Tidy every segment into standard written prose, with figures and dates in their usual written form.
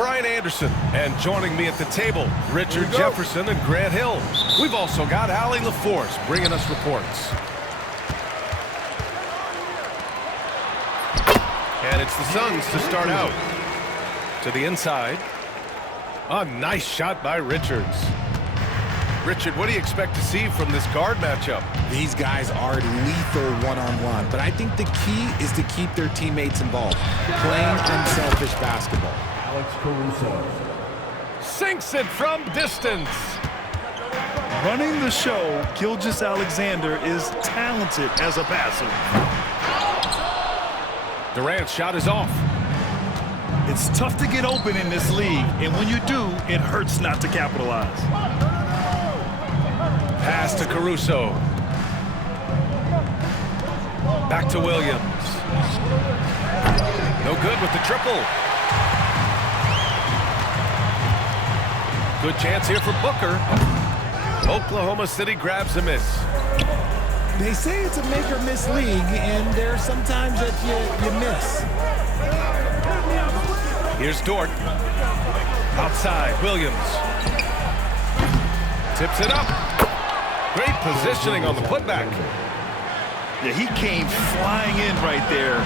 Brian Anderson, and joining me at the table, Richard Jefferson and Grant Hill. We've also got Allie LaForce bringing us reports. And it's the Suns to start out. To the inside. A nice shot by Richards. Richard, what do you expect to see from this guard matchup? These guys are lethal one-on-one, but I think the key is to keep their teammates involved, playing unselfish basketball. Alex Caruso sinks it from distance. Running the show, Gilgeous-Alexander is talented as a passer. Durant's shot is off. It's tough to get open in this league, and when you do, it hurts not to capitalize. Pass to Caruso. Back to Williams. No good with the triple. Good chance here for Booker. Oklahoma City grabs a miss. They say it's a make or miss league, and there's sometimes that you miss. Here's Dort. Outside, Williams. Tips it up. Great positioning on the putback. Yeah, he came flying in right there.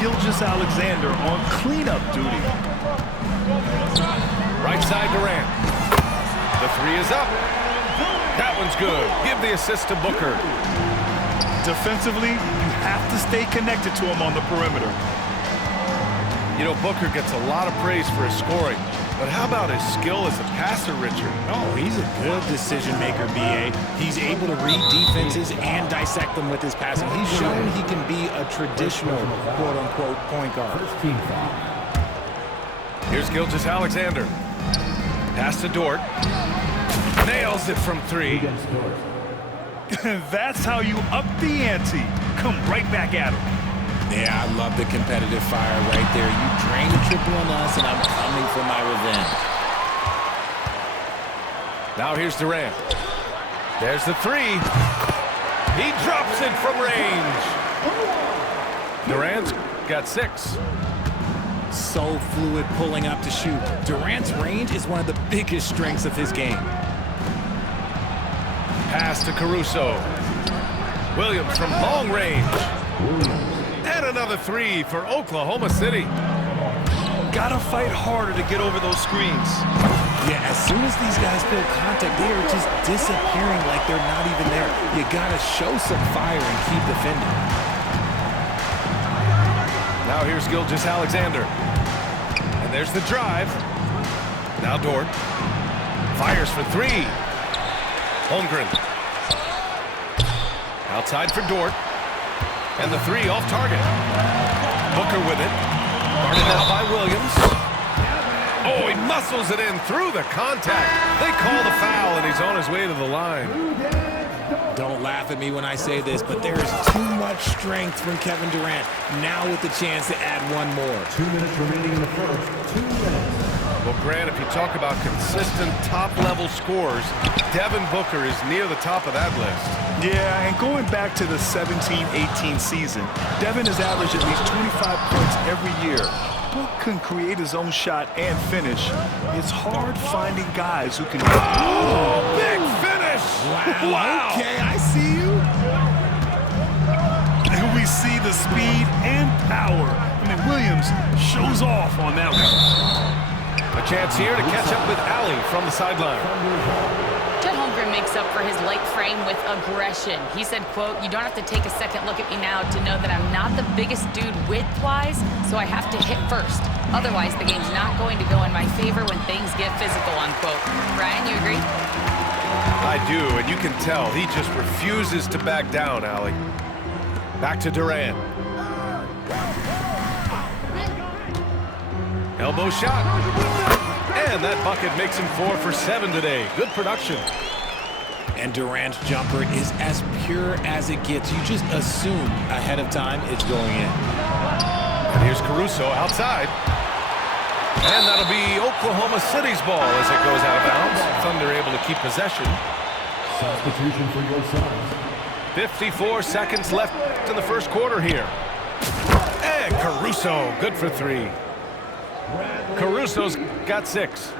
Gilgeous-Alexander on cleanup duty. Right side, Durant. The three is up. That one's good. Give the assist to Booker. Defensively, you have to stay connected to him on the perimeter. You know, Booker gets a lot of praise for his scoring, but how about his skill as a passer, Richard? Oh, he's a good decision maker, B.A. He's able to read defenses and dissect them with his passing. He's shown he can be a traditional, quote-unquote, point guard. first team foul. Here's Gilgeous-Alexander. Pass to Dort. Nails it from three. Against Dort. That's how you up the ante. Come right back at him. Yeah, I love the competitive fire right there. You drain the triple on us, and I'm coming for my revenge. Now here's Durant. There's the three. He drops it from range. Durant's got 6. So fluid pulling up to shoot. Durant's range is one of the biggest strengths of his game. Pass to Caruso. Williams from long range. And another 3 for Oklahoma City. Gotta fight harder to get over those screens. Yeah, as soon as these guys feel contact, they are just disappearing like they're not even there. You gotta show some fire and keep defending. Now here's Gilgeous-Alexander. And there's the drive. Now Dort. Fires for 3. Holmgren. Outside for Dort. And the 3 off target. Booker with it. Guarded now by Williams. Oh, he muscles it in through the contact. They call the foul, and he's on his way to the line. Don't laugh at me when I say this, but there is too much strength from Kevin Durant. Now with the chance to add one more. 2 minutes remaining in the first. 2 minutes. Well, Grant, if you talk about consistent top-level scores, Devin Booker is near the top of that list. Yeah, and going back to the 17-18 season, Devin has averaged at least 25 points every year. Book can create his own shot and finish. It's hard finding guys who can... Oh, big finish! Wow. Okay, I see you. And we see the speed and power. I mean, Williams shows off on that one. A chance here to catch up with Allie from the sideline. Chet Holmgren makes up for his light frame with aggression. He said, quote, "You don't have to take a second look at me now to know that I'm not the biggest dude width-wise, so I have to hit first. Otherwise, the game's not going to go in my favor when things get physical," unquote. Brian, you agree? I do, and you can tell he just refuses to back down, Allie. Back to Durant. Elbow shot. And that bucket makes him 4 for 7 today. Good production. And Durant's jumper is as pure as it gets. You just assume ahead of time it's going in. And here's Caruso outside. And that'll be Oklahoma City's ball as it goes out of bounds. Thunder able to keep possession. Substitution for your Suns. 54 seconds left in the first quarter here. And Caruso, good for 3. Caruso's got 6.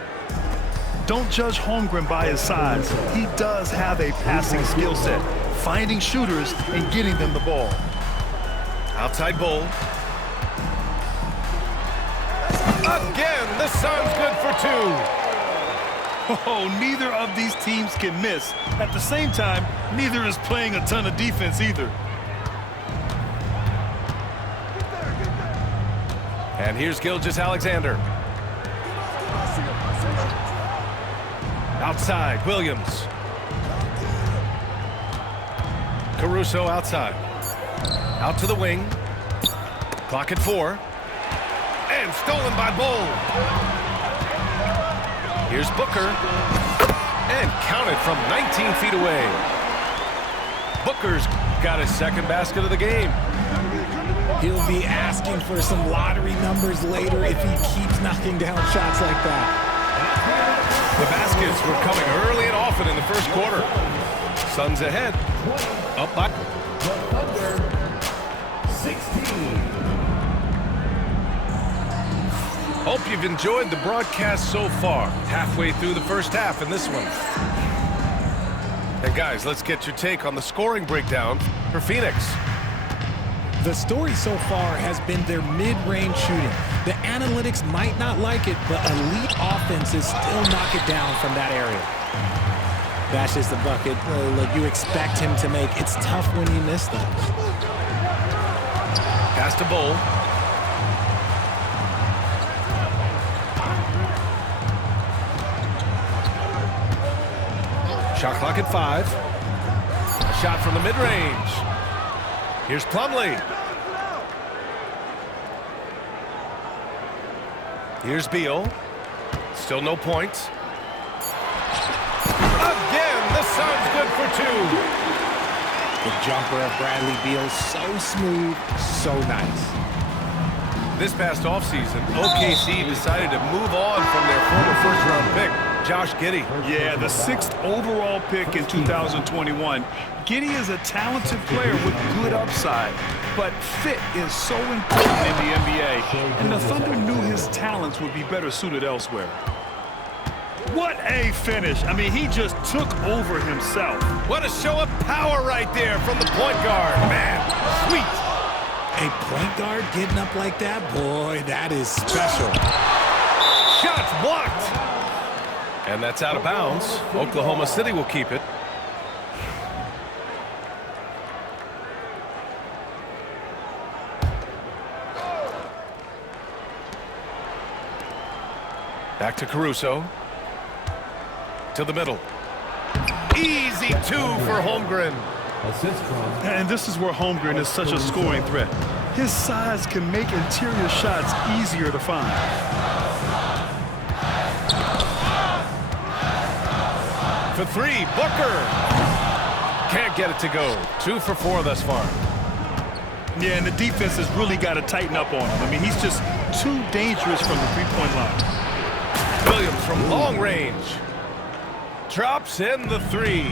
Don't judge Holmgren by his size. He does have a passing skill set, finding shooters and getting them the ball. Outside Bull. Again, the Suns good for 2. Oh, neither of these teams can miss. At the same time, neither is playing a ton of defense either. And here's Gilgeous-Alexander. Outside, Williams. Caruso outside. Out to the wing. Clock at 4. And stolen by Bull. Here's Booker. And counted from 19 feet away. Booker's got his second basket of the game. He'll be asking for some lottery numbers later if he keeps knocking down shots like that. The baskets were coming early and often in the first quarter. Suns ahead. Up by 16. Hope you've enjoyed the broadcast so far. Halfway through the first half in this one. And guys, let's get your take on the scoring breakdown for Phoenix. The story so far has been their mid-range shooting. The analytics might not like it, but elite offenses still knock it down from that area. That's just the bucket. Look, you expect him to make. It's tough when you miss those. Pass to Bull. Shot clock at 5. A shot from the mid-range. Here's Plumlee. Here's Beal. Still no points. Again, the Suns good for 2. The jumper of Bradley Beal, so smooth, so nice. This past offseason, OKC decided to move on from their former first-round pick, Josh Giddey. Yeah, the 6th overall pick in 2021. Giddey is a talented player with good upside, but fit is so important in the NBA, and the Thunder knew his talents would be better suited elsewhere. What a finish. I mean, he just took over himself. What a show of power right there from the point guard. Man, sweet. A point guard getting up like that, boy, that is special. Shots blocked. And that's out of bounds. Oklahoma City will keep it. Back to Caruso. To the middle. Easy 2 for Holmgren. Assist from And this is where Holmgren is such a scoring threat. His size can make interior shots easier to find. For 3, Booker. Can't get it to go. 2 for 4 thus far. Yeah, and the defense has really got to tighten up on him. I mean, he's just too dangerous from the three-point line. Williams from long range. Drops in the 3.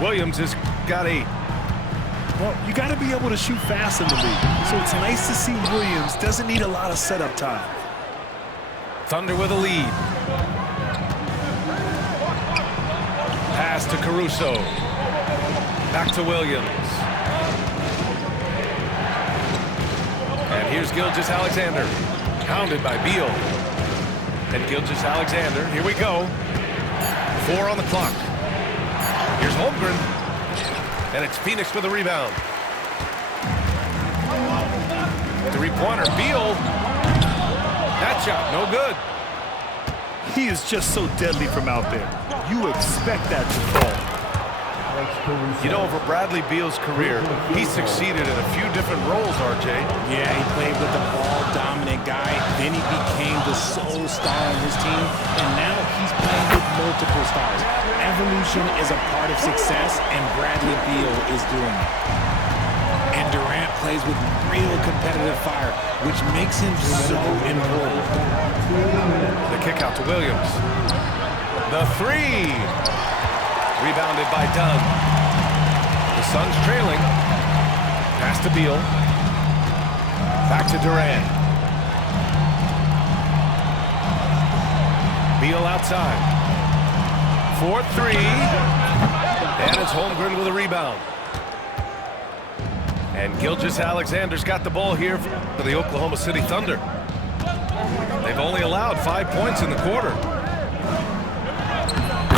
Williams has got 8. Well, you got to be able to shoot fast in the league. So it's nice to see Williams doesn't need a lot of setup time. Thunder with a lead. Pass to Caruso. Back to Williams. And here's Gilgeous-Alexander. Pounded by Beal. And Gilgeous-Alexander. Here we go. 4 on the clock. Here's Holmgren. And it's Phoenix with a rebound. 3-pointer. Beal. That shot, no good. He is just so deadly from out there. You expect that to fall. You know, over Bradley Beal's career, he succeeded in a few different roles, RJ. Yeah, he played with the ball-dominant guy. Then he became the sole star on his team, and now he's playing with multiple stars. Evolution is a part of success, and Bradley Beal is doing it. And Durant plays with real competitive fire, which makes him so important. The kick out to Williams. The 3. Rebounded by Doug. The Suns trailing. Pass to Beal. Back to Durant. Beal outside. 4-3. And it's Holmgren with a rebound. And Gilgeous-Alexander's got the ball here for the Oklahoma City Thunder. They've only allowed 5 points in the quarter.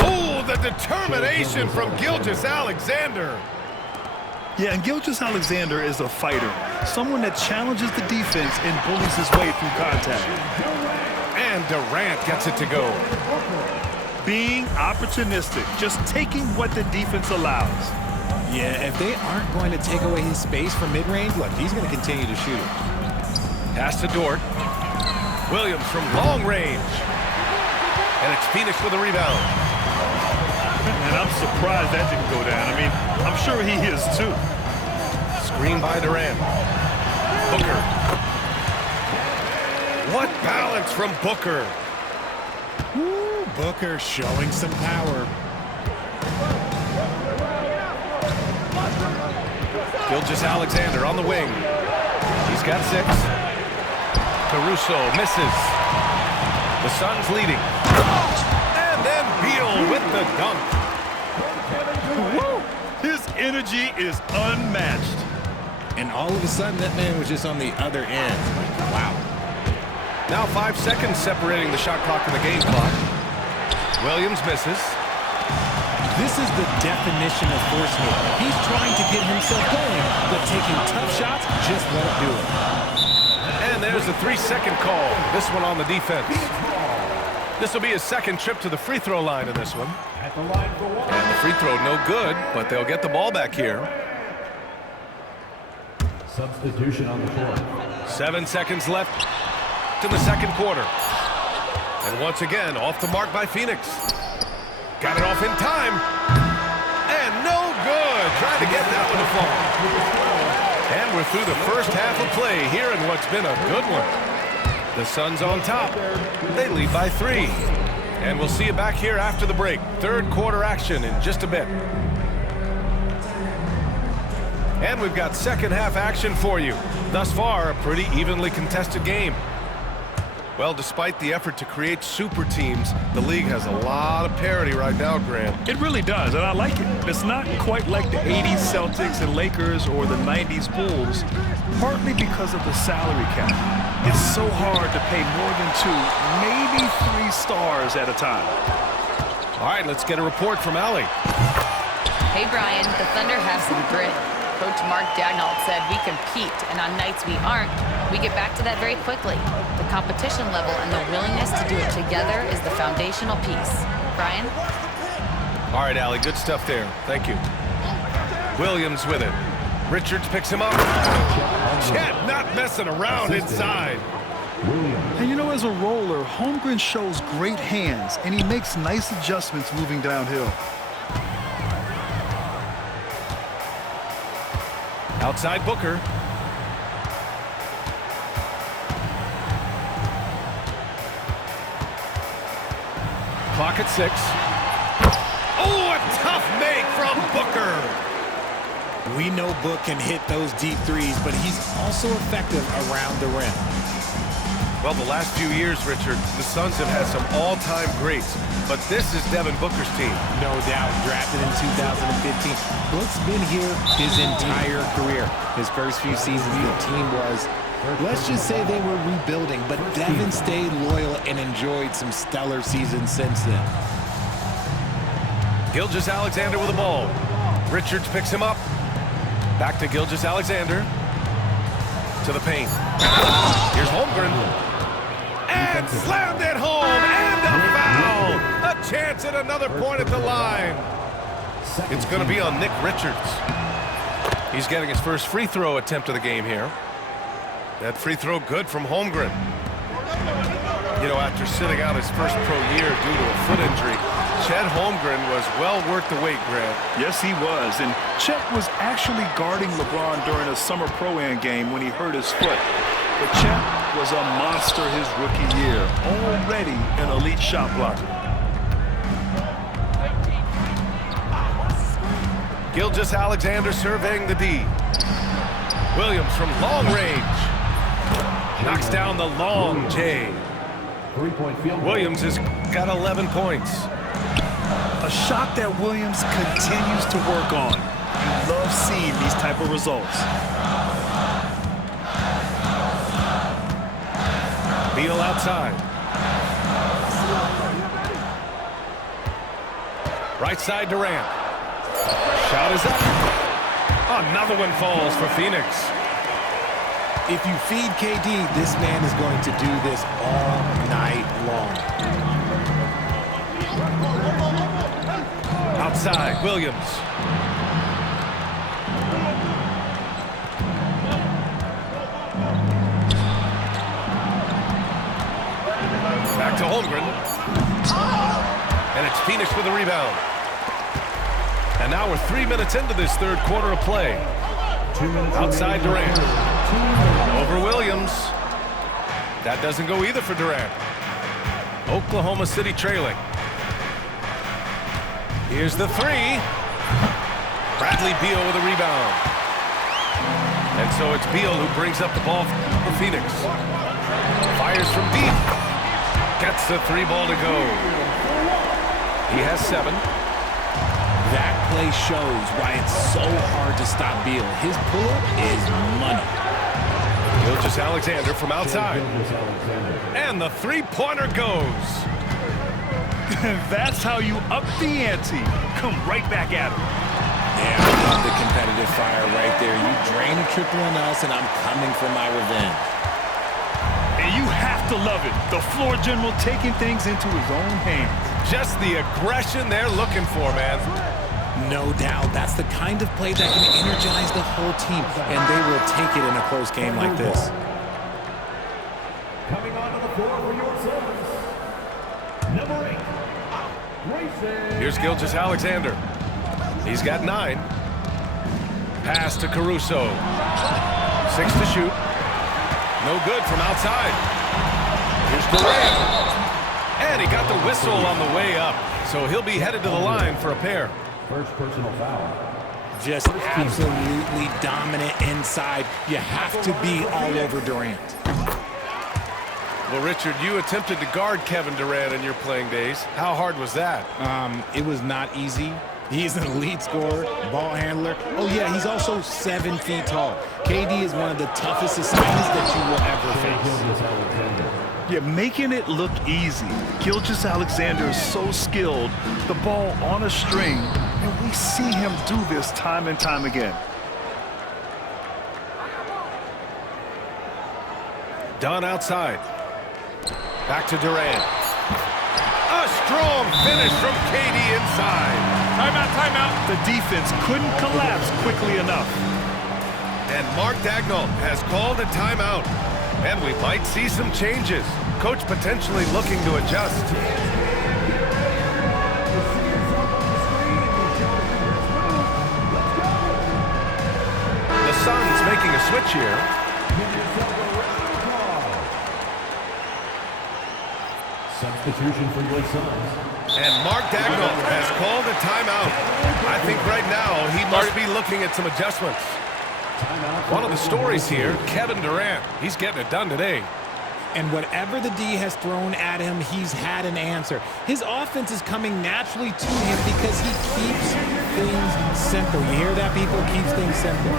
Oh, the determination from Gilgeous-Alexander. Yeah, and Gilgeous-Alexander is a fighter. Someone that challenges the defense and bullies his way through contact. And Durant gets it to go. Being opportunistic, just taking what the defense allows. Yeah, if they aren't going to take away his space from mid-range, look, he's going to continue to shoot it. Pass to Dort. Williams from long range. And it's Phoenix with a rebound. And I'm surprised that didn't go down. I mean, I'm sure he is too. Screen by Durant. Booker. What balance from Booker. Woo, Booker showing some power. Gilgeous-Alexander on the wing. He's got 6. Caruso misses. The Suns leading. And then Beal with the dunk. Woo! His energy is unmatched. And all of a sudden, that man was just on the other end. Wow. Now 5 seconds separating the shot clock and the game clock. Williams misses. This is the definition of force move. He's trying to get himself going, but taking tough shots just won't do it. And there's a 3-second call. This one on the defense. This will be his second trip to the free throw line in this one. At the line for one. And the free throw no good, but they'll get the ball back here. Substitution on the floor. 7 seconds left in the second quarter. And once again, off the mark by Phoenix. Got it off in time. And no good. Tried to get that one to fall. And we're through the first half of play here in what's been a good one. The Suns on top. They lead by 3. And we'll see you back here after the break. Third quarter action in just a bit. And we've got second half action for you. Thus far, a pretty evenly contested game. Well, despite the effort to create super teams, the league has a lot of parity right now, Graham. It really does, and I like it. It's not quite like the 80s Celtics and Lakers or the 90s Bulls, partly because of the salary cap. It's so hard to pay more than 2, maybe 3 stars at a time. All right, let's get a report from Allie. Hey, Brian, the Thunder have some grit. Coach Mark Daignault said we compete, and on nights we aren't, we get back to that very quickly. The competition level and the willingness to do it together is the foundational piece. Brian? All right, Allie, good stuff there. Thank you. Williams with it. Richards picks him up. Chet not messing around inside. And you know, as a roller, Holmgren shows great hands, and he makes nice adjustments moving downhill. Outside Booker. Clock at 6. Oh, a tough make from Booker. We know Book can hit those deep threes, but he's also effective around the rim. Well, the last few years, Richard, the Suns have had some all-time greats, but this is Devin Booker's team. No doubt, drafted in 2015. Book's been here his entire career. His first few seasons, the team was, let's just say they were rebuilding, but Devin stayed loyal and enjoyed some stellar seasons since then. Gilgeous-Alexander with the ball. Richards picks him up. Back to Gilgeous-Alexander. To the paint. Here's Holmgren. And slammed it home. And a foul. A chance at another point at the line. It's going to be on Nick Richards. He's getting his first free throw attempt of the game here. That free throw good from Holmgren. You know, after sitting out his first pro year due to a foot injury, Chet Holmgren was well worth the wait, Grant. Yes, he was. And Chet was actually guarding LeBron during a summer pro-am game when he hurt his foot. But Chet was a monster his rookie year, already an elite shot blocker. Gilgeous-Alexander surveying the D. Williams from long range. Knocks down the long J. Three-point field goal. Williams has got 11 points. A shot that Williams continues to work on. You love seeing these type of results. Beal outside. Right side Durant. Shot is up. Another one falls for Phoenix. If you feed KD, this man is going to do this all night long. Outside, Williams. Back to Holmgren. And it's Phoenix with a rebound. And now we're 3 minutes into this third quarter of play. Outside Durant. Over Williams. That doesn't go either for Durant. Oklahoma City trailing. Here's the three. Bradley Beal with a rebound. And so it's Beal who brings up the ball for Phoenix. Fires from deep. Gets the three ball to go. He has 7. That play shows why it's so hard to stop Beal. His pull-up is money. Gilgeous-Alexander from outside. And the three-pointer goes. That's how you up the ante. Come right back at him. Yeah, I love the competitive fire right there. You drain a triple on us, and I'm coming for my revenge. And you have to love it. The floor general taking things into his own hands. Just the aggression they're looking for, man. No doubt. That's the kind of play that can energize the whole team, and they will take it in a close game like this. Coming onto the floor for your service, number 8, Grayson. Here's Gilgeous-Alexander. He's got 9. Pass to Caruso. 6 to shoot. No good from outside. Here's Durant. And he got the whistle on the way up. So he'll be headed to the line for a pair. First personal foul. Just absolutely dominant inside. You have to be all over Durant. Well, Richard, you attempted to guard Kevin Durant in your playing days. How hard was that? It was not easy. He's an elite scorer, ball handler. Oh, yeah, he's also 7 feet tall. KD is one of the toughest assignments that you will ever face. Yeah, making it look easy. Gilgeous-Alexander is so skilled. The ball on a string, and we see him do this time and time again. Dunn outside. Back to Durant. A strong finish from KD inside. Timeout, timeout. The defense couldn't collapse quickly enough. And Mark Daigneault has called a timeout. And we might see some changes. Coach potentially looking to adjust. The Suns making a switch here. Substitution for your Suns. And Mark Daigneault has called a timeout. I think right now he must be looking at some adjustments. One of the stories here, Kevin Durant, he's getting it done today. And whatever the D has thrown at him, he's had an answer. His offense is coming naturally to him because he keeps things simple. You hear that, people? Keeps things simple.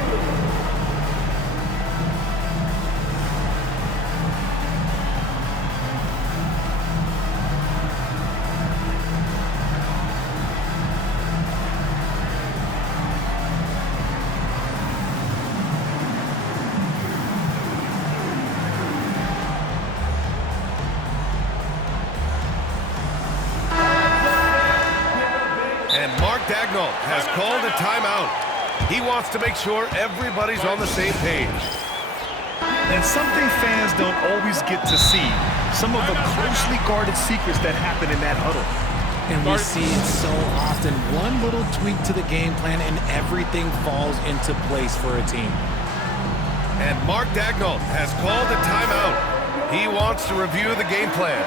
And Mark Daigneault has called a timeout. He wants to make sure everybody's on the same page. And something fans don't always get to see. Some of the closely guarded secrets that happen in that huddle. And we see it so often. One little tweak to the game plan and everything falls into place for a team. And Mark Daigneault has called a timeout. He wants to review the game plan.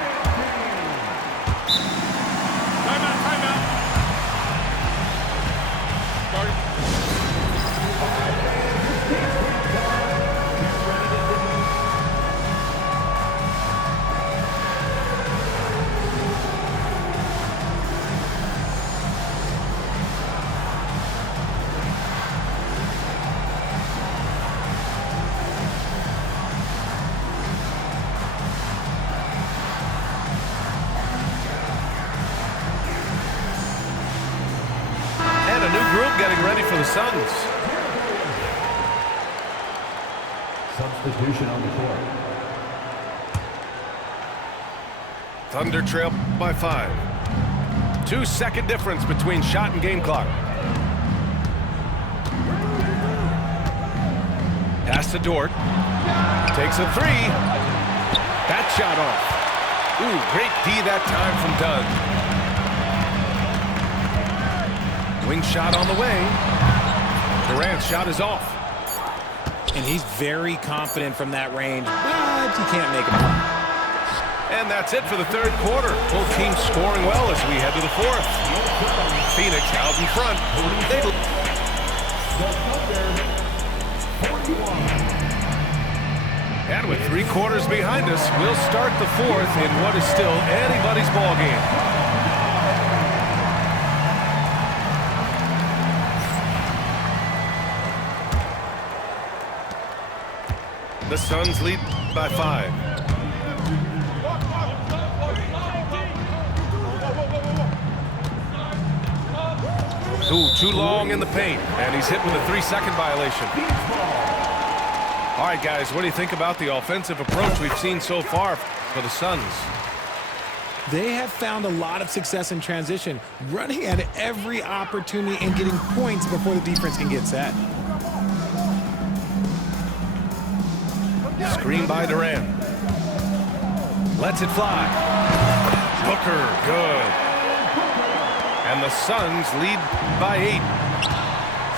getting ready for the Suns. Substitution on the court. Thunder trail by 5. 2-second difference between shot and game clock. Pass to Dort. Takes a 3. That shot off. Ooh, great D that time from Dunn. Wing shot on the way. Durant's shot is off. And he's very confident from that range, but you can't make him up. And that's it for the third quarter. Both teams scoring well as we head to the fourth. Phoenix out in front. And with 3 quarters behind us, we'll start the fourth in what is still anybody's ball game. The Suns lead by 5. Ooh, too long in the paint, and he's hit with a 3-second violation. All right, guys, what do you think about the offensive approach we've seen so far for the Suns? They have found a lot of success in transition, running at every opportunity and getting points before the defense can get set. Screen by Durant. Lets it fly. Booker, good. And the Suns lead by 8.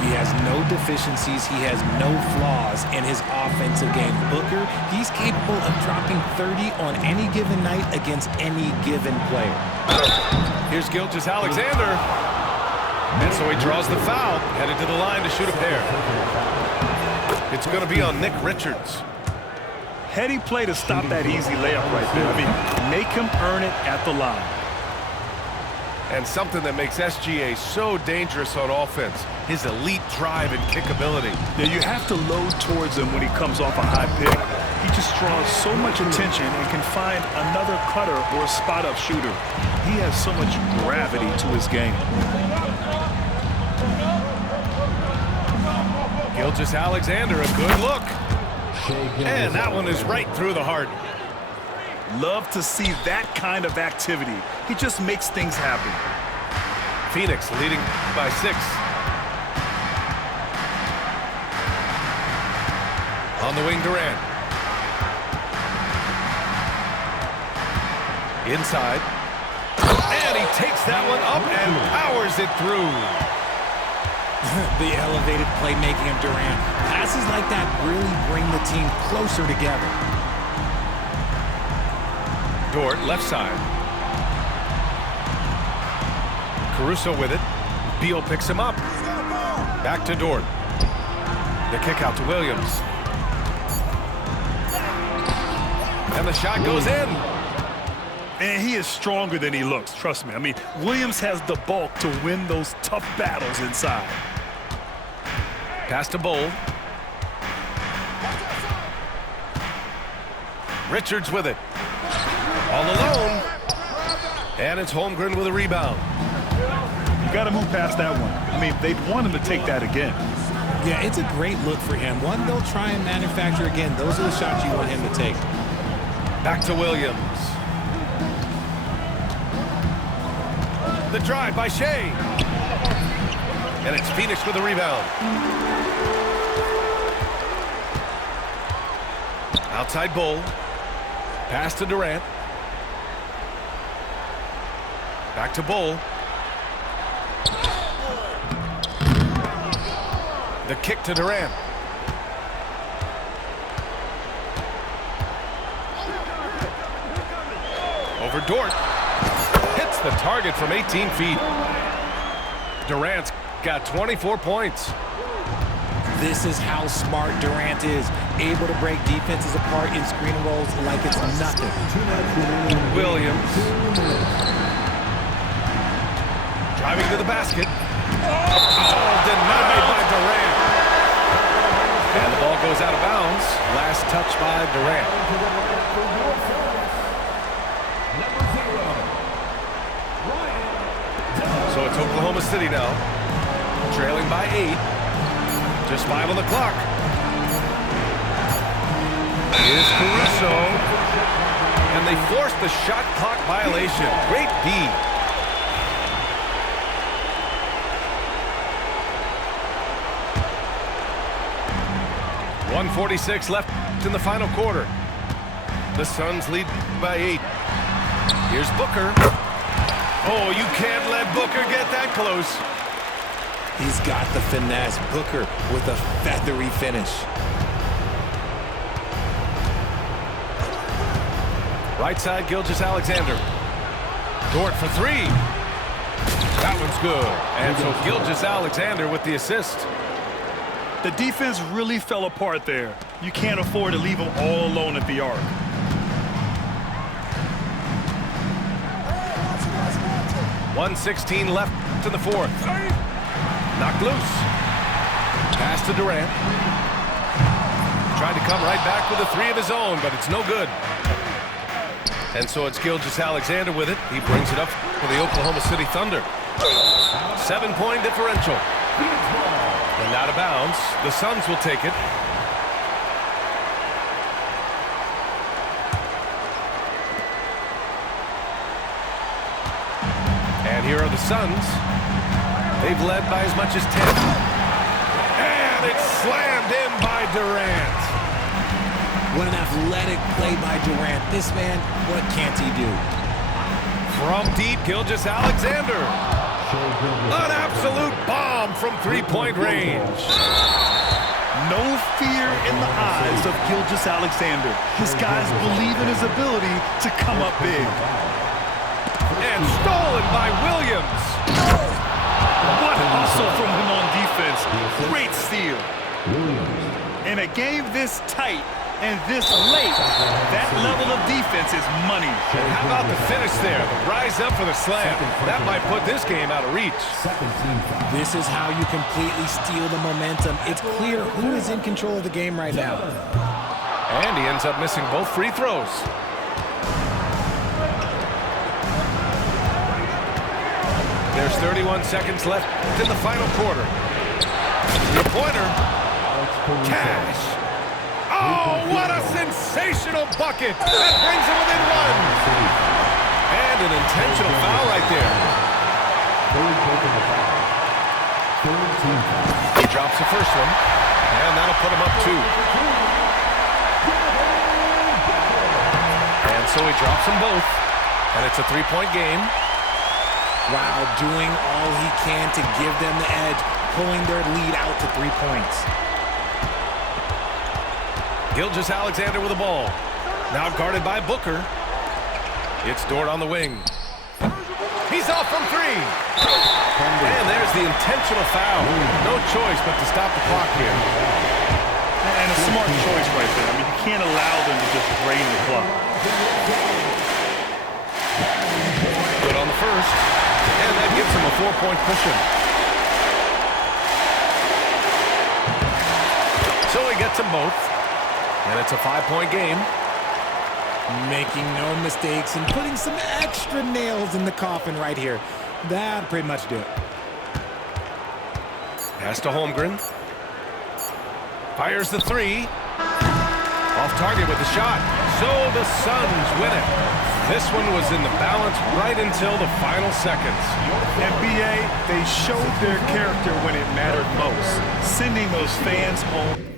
He has no deficiencies. He has no flaws in his offensive game. Booker, he's capable of dropping 30 on any given night against any given player. Here's Gilgeous-Alexander. And so he draws the foul, headed to the line to shoot a pair. It's going to be on Nick Richards. Heady play to stop that easy layup right there. I mean, make him earn it at the line. And something that makes SGA so dangerous on offense, his elite drive and kickability. Yeah, you have to load towards him when he comes off a high pick. He just draws so much attention and can find another cutter or a spot-up shooter. He has so much gravity to his game. Gilgeous-Alexander, a good look. And that one is right through the heart. Love to see that kind of activity. He just makes things happen. Phoenix leading by 6. On the wing, Durant. Inside. And he takes that one up and powers it through. The elevated playmaking of Durant. Passes like that really bring the team closer together. Dort, left side. Caruso with it. Beal picks him up. Back to Dort. The kick out to Williams. And the shot goes in. Man, he is stronger than he looks, trust me. I mean, Williams has the bulk to win those tough battles inside. Pass to Bull. Richards with it. All alone. And it's Holmgren with a rebound. You got to move past that one. I mean, they'd want him to take that again. Yeah, it's a great look for him. One they'll try and manufacture again. Those are the shots you want him to take. Back to Williams. The drive by Shea. And it's Phoenix with a rebound. Outside Bull. Pass to Durant. Back to Bull. The kick to Durant. Over Dort. Hits the target from 18 feet. Durant's got 24 points. This is how smart Durant is. Able to break defenses apart in screen rolls like it's nothing. Williams. Driving to the basket. Oh, denied by Durant. And the ball goes out of bounds. Last touch by Durant. So it's Oklahoma City now. trailing by 8. Just 5 on the clock. Here's Caruso. And they forced the shot clock violation. Great D. 1:46 left in the final quarter. The Suns lead by 8. Here's Booker. Oh, you can't let Booker get that close. He's got the finesse. Booker with a feathery finish. Right side, Gilgeous-Alexander. Dort for 3. That one's good. And so Gilgeous-Alexander with the assist. The defense really fell apart there. You can't afford to leave them all alone at the arc. .116 left to the fourth. Knocked loose. Pass to Durant. Tried to come right back with a 3 of his own, but it's no good. And so it's Gilgeous-Alexander with it. He brings it up for the Oklahoma City Thunder. 7-point differential. And out of bounds. The Suns will take it. And here are the Suns. They've led by as much as 10. And it's slammed in by Durant. What an athletic play by Durant. This man, what can't he do? From deep, Gilgeous-Alexander. An absolute bomb from 3-point range. No fear in the eyes of Gilgeous-Alexander. His guys believe in his ability to come up big. And stolen by Williams. What hustle from him on defense. Great steal. In a game this tight and this late, that level of defense is money. And how about the finish there? The rise up for the slam. That might put this game out of reach. This is how you completely steal the momentum. It's clear who is in control of the game right now. And he ends up missing both free throws. There's 31 seconds left in the final quarter. Three-pointer. Cash. Oh, what a sensational bucket. That brings him within 1. And an intentional foul right there. He drops the first one. And that'll put him up 2. And so he drops them both. And it's a 3-point game. Wow, doing all he can to give them the edge, pulling their lead out to 3 points. Gilgeous-Alexander with the ball. Now guarded by Booker. It's Dort on the wing. He's off from 3. And there's the intentional foul. No choice but to stop the clock here. And a smart choice right there. I mean, you can't allow them to just drain the clock. Good on the first. And that gives him a 4-point cushion. So he gets them both. And it's a 5-point game. Making no mistakes and putting some extra nails in the coffin right here. That'll pretty much do it. Pass to Holmgren. Fires the 3. Off target with the shot. So the Suns win it. This one was in the balance right until the final seconds. NBA, they showed their character when it mattered most, sending those fans home.